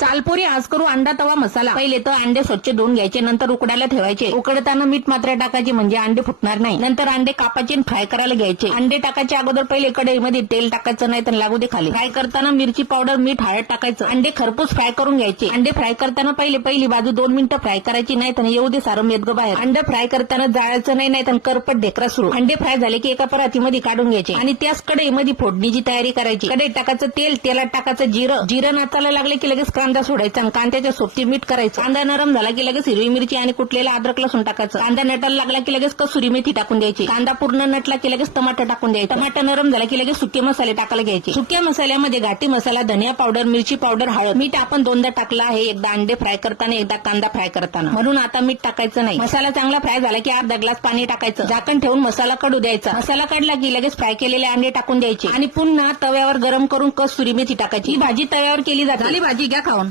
चालपोरी आज करू अंडा तवा मसाला। पहिले तर अंडे स्वच्छ धुवून घ्यायचे, नंतर उकडायला ठेवायचे। उकडताना मीठ मात्र टाकायचे म्हणजे अंडे फुटणार नाही। नंतर अंडे कापायचे आणि फ्राय करायला घ्यायचे। अंडे टाकायच्या अगोदर पहिले कढईमध्ये तेल टाकायचं, नाही तर लागू दे खाली। फ्राय करताना मिरची पावडर, मीठ, हळद टाकायचं। अंडे खरपूस फ्राय करून घ्यायचे। अंडे फ्राय करताना पहिली बाजू 2 मिनिटं फ्राय करायची, नाही तर येऊ दे सारं मेदगं बाहेर। अंडे फ्राय करताना जाळायचं नाही, नाही तर करपट ढेकरा सुरू। अंडे फ्राय झाले की एका परातीमध्ये काढून घ्यायचे आणि त्याच कढईमध्ये फोडणीची तयारी करायची। कढईत टाकायचं तेल, तेलात टाकायचं जिरं नाचायला लागले की लगेच कांदा सोडायचा आणि कांद्याच्या सोबती मीठ करायचं। कांदा नरम झाला की लगेच हिरवी मिरची आणि कुटलेला अद्रक लसूण टाकायचं। कांदा नटायला लागला की लगेच कसुरी मेथी टाकून द्यायची। कांदा पूर्ण नटला की लगेच टमाटर टाकून द्यायचं। टमाटर नरम झाला की लगेच सुके मसाले टाकायला घ्यायचे। सुक्या मसाल्यामध्ये घाटी मसाला, धनिया पावडर, मिरची पावडर, हळद, मीठ आपण 2दा टाकलं आहे, एकदा अंडे फ्राय करताना, एकदा कांदा फ्राय करताना, म्हणून आता मीठ टाकायचं नाही। मसाला चांगला फ्राय झाला की अर्धा ग्लास पाणी टाकायचं, झाकण ठेवून मसाला कडू द्यायचा। मसाला काढला की लगेच फ्राय केलेले अंडे टाकून द्यायचे आणि पुन्हा तव्यावर गरम करून कसुरी मेथी टाकायची। ही भाजी तव्यावर केली जाते। झाली भाजी, घ्या खाऊन।